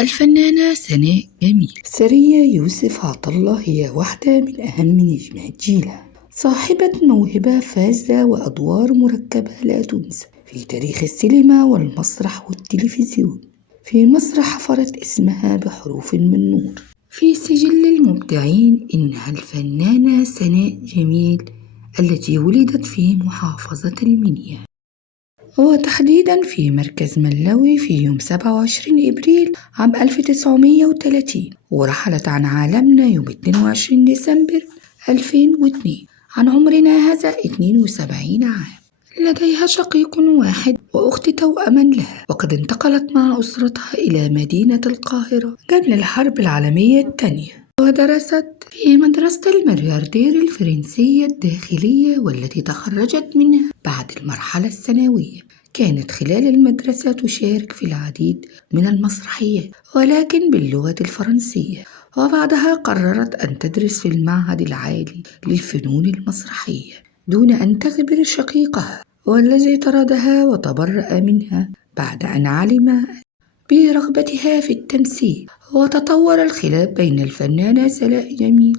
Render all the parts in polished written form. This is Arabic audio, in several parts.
الفنانة سناء جميل. سرية يوسف عطلة هي واحدة من أهم نجمات جيلها، صاحبة موهبة فذة وأدوار مركبة لا تنسى في تاريخ السينما والمسرح والتلفزيون. في مصر حفرت اسمها بحروف من نور في سجل المبدعين. إنها الفنانة سناء جميل التي ولدت في محافظة المنيا، وتحديداً في مركز ملوي في يوم 27 إبريل عام 1930، ورحلت عن عالمنا يوم 22 ديسمبر 2002 عن عمرنا هذا 72 عام. لديها شقيق واحد وأخت توأما لها، وقد انتقلت مع أسرتها إلى مدينة القاهرة قبل الحرب العالمية الثانية، ودرست في مدرسة الملياردير الفرنسية الداخلية والتي تخرجت منها بعد المرحلة الثانوية. كانت خلال المدرسة تشارك في العديد من المسرحيات ولكن باللغة الفرنسية، وبعدها قررت أن تدرس في المعهد العالي للفنون المسرحية دون أن تخبر شقيقها، والذي طردها وتبرأ منها بعد أن علم برغبتها في التمثيل. وتطور الخلاف بين الفنانة سناء جميل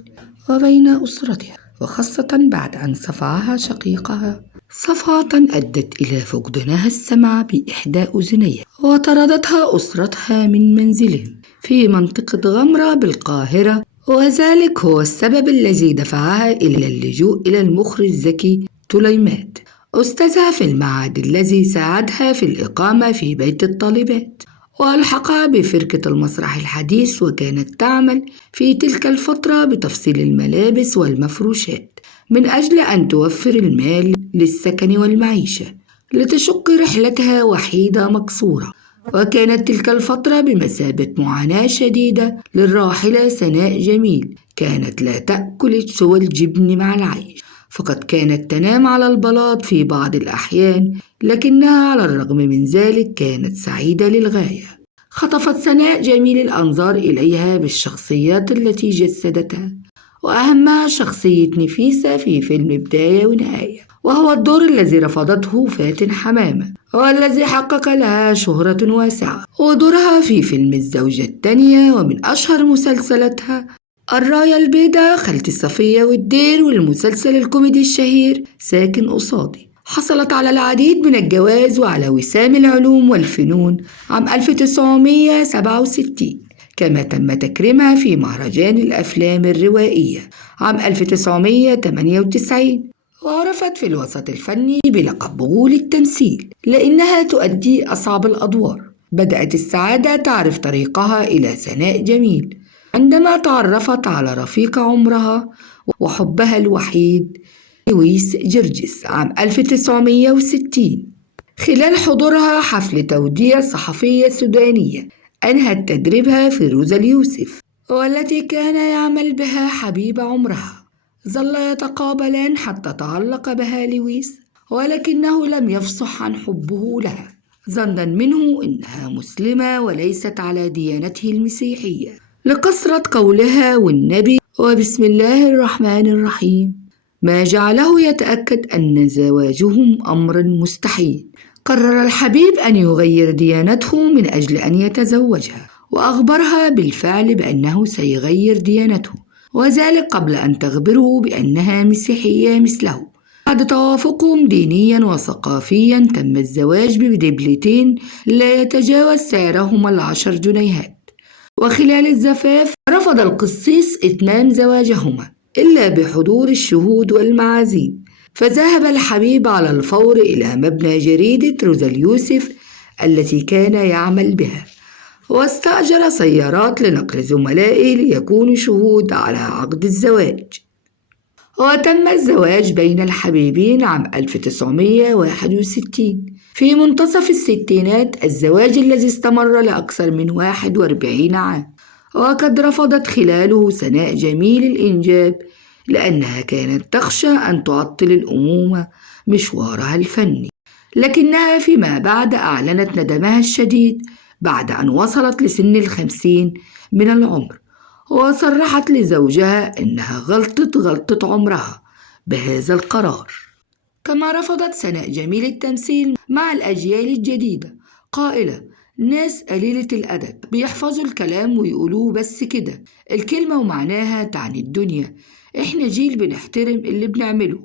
وبين أسرتها، وخاصة بعد أن صفعها شقيقها صفعة أدت إلى فقدانها السمع بإحدى أذنيها، وطردتها أسرتها من منزلهم في منطقة غمرة بالقاهرة، وذلك هو السبب الذي دفعها إلى اللجوء إلى المخرج زكي طليمات أستاذها في المعهد، الذي ساعدها في الإقامة في بيت الطالبات، وألحقها بفرقة المسرح الحديث. وكانت تعمل في تلك الفترة بتفصيل الملابس والمفروشات من أجل أن توفر المال للسكن والمعيشة، لتشق رحلتها وحيدة مكسورة. وكانت تلك الفترة بمثابة معاناة شديدة للراحلة سناء جميل، كانت لا تأكل سوى الجبن مع العيش، فقد كانت تنام على البلاط في بعض الأحيان، لكنها على الرغم من ذلك كانت سعيدة للغاية. خطفت سناء جميل الأنظار إليها بالشخصيات التي جسدتها، وأهمها شخصية نفيسة في فيلم بداية ونهاية، وهو الدور الذي رفضته فاتن حمامة والذي حقق لها شهرة واسعة. ودورها في فيلم الزوجة الثانية، ومن أشهر مسلسلاتها الراية البيضاء، خالتي صفية والدير، والمسلسل الكوميدي الشهير ساكن قصادي. حصلت على العديد من الجوائز وعلى وسام العلوم والفنون عام 1967، كما تم تكريمها في مهرجان الأفلام الروائية عام 1998. وعرفت في الوسط الفني بلقب بغول التمثيل لأنها تؤدي أصعب الأدوار. بدأت السعادة تعرف طريقها إلى سناء جميل عندما تعرفت على رفيق عمرها وحبها الوحيد لويس جرجس عام 1960 خلال حضورها حفل توديع صحفية سودانية أنهت تدريبها في روزا اليوسف، والتي كان يعمل بها حبيب عمرها. ظل يتقابلان حتى تعلق بها لويس، ولكنه لم يفصح عن حبه لها، ظنا منه إنها مسلمة وليست على ديانته المسيحية، لكثرة قولها والنبي وبسم الله الرحمن الرحيم، ما جعله يتأكد أن زواجهم أمر مستحيل. قرر الحبيب أن يغير ديانته من أجل أن يتزوجها، وأخبرها بالفعل بأنه سيغير ديانته، وذلك قبل أن تخبره بأنها مسيحية مثله. بعد توافقهم دينيا وثقافيا تم الزواج بدبلتين لا يتجاوز سعرهما 10 جنيهات. وخلال الزفاف رفض القسيس إتمام زواجهما إلا بحضور الشهود والمعازيم، فذهب الحبيب على الفور إلى مبنى جريدة روزا اليوسف التي كان يعمل بها، واستأجر سيارات لنقل زملائه ليكونوا شهود على عقد الزواج. وتم الزواج بين الحبيبين عام 1961 في منتصف الستينات، الزواج الذي استمر لأكثر من 41 عام. وقد رفضت خلاله سناء جميل الإنجاب لأنها كانت تخشى أن تعطل الأمومة مشوارها الفني، لكنها فيما بعد أعلنت ندمها الشديد بعد أن وصلت لسن 50 من العمر، وصرحت لزوجها إنها غلطة عمرها بهذا القرار. كما رفضت سناء جميل التمثيل مع الأجيال الجديدة، قائلة: ناس قليلة الأدب بيحفظوا الكلام ويقولوه بس كده، الكلمة ومعناها تعني الدنيا. إحنا جيل بنحترم اللي بنعمله.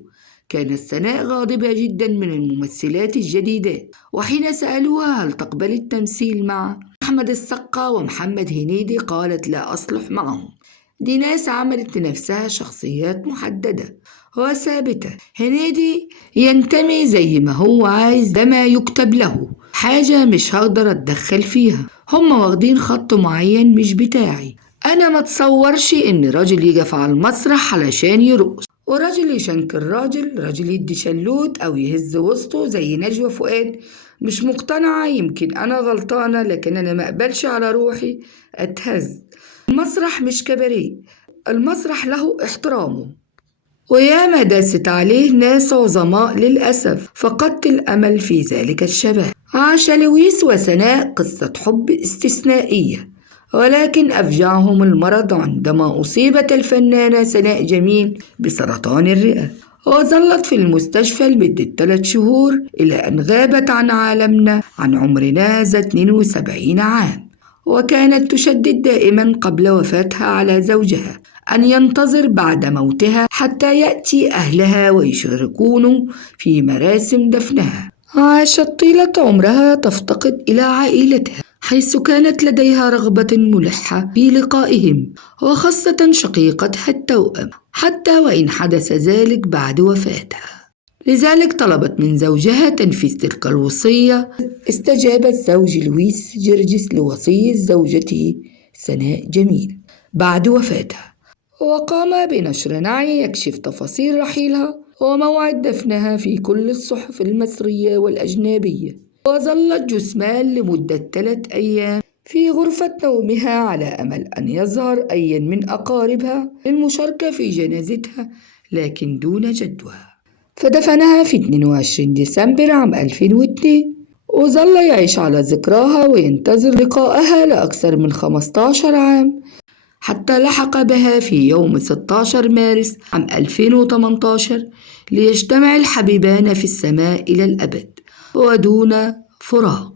كانت سناء غاضبة جدا من الممثلات الجديدات، وحين سألوها هل تقبل التمثيل مع أحمد السقا ومحمد هنيدي قالت لا أصلح معهم. دي ناس عملت لنفسها شخصيات محددة وثابتة. هنيدي ينتمي زي ما هو عايز، ده ما يكتب له، حاجة مش هقدر أتدخل فيها. هم واخدين خط معين مش بتاعي. أنا ما تصورش إن راجل يقف على المسرح علشان يرقص وراجل يشنكر راجل يدي شلوت أو يهز وسطه زي نجوى فؤاد. مش مقتنعة، يمكن أنا غلطانة، لكن أنا ما أقبلش على روحي أتهز. المسرح مش كباريه، المسرح له احترامه، وياما داست عليه ناس عظماء للأسف فقدت الأمل في ذلك الشباب. عاش لويس وسناء قصة حب استثنائية، ولكن أفجعهم المرض عندما أصيبت الفنانة سناء جميل بسرطان الرئة، وظلت في المستشفى لمدة 3 شهور إلى أن غابت عن عالمنا عن عمرنا 72 عام. وكانت تشدد دائما قبل وفاتها على زوجها أن ينتظر بعد موتها حتى يأتي أهلها ويشاركونه في مراسم دفنها. عاشت طيلة عمرها تفتقد إلى عائلتها، حيث كانت لديها رغبة ملحة في لقائهم، وخاصة شقيقتها التوأم، حتى وإن حدث ذلك بعد وفاتها. لذلك طلبت من زوجها تنفيذ تلك الوصية. استجاب الزوج لويس جرجس لوصية زوجته سناء جميل بعد وفاتها، وقام بنشر نعي يكشف تفاصيل رحيلها وموعد دفنها في كل الصحف المصرية والأجنبية. وظلت جثمان لمدة 3 أيام في غرفة نومها على أمل أن يظهر أي من أقاربها للمشاركة في جنازتها، لكن دون جدوى. فدفنها في 22 ديسمبر عام 2002، وظل يعيش على ذكراها وينتظر لقائها لأكثر من 15 عام، حتى لحق بها في يوم 16 مارس عام 2018 ليجتمع الحبيبان في السماء إلى الأبد ودون فراق.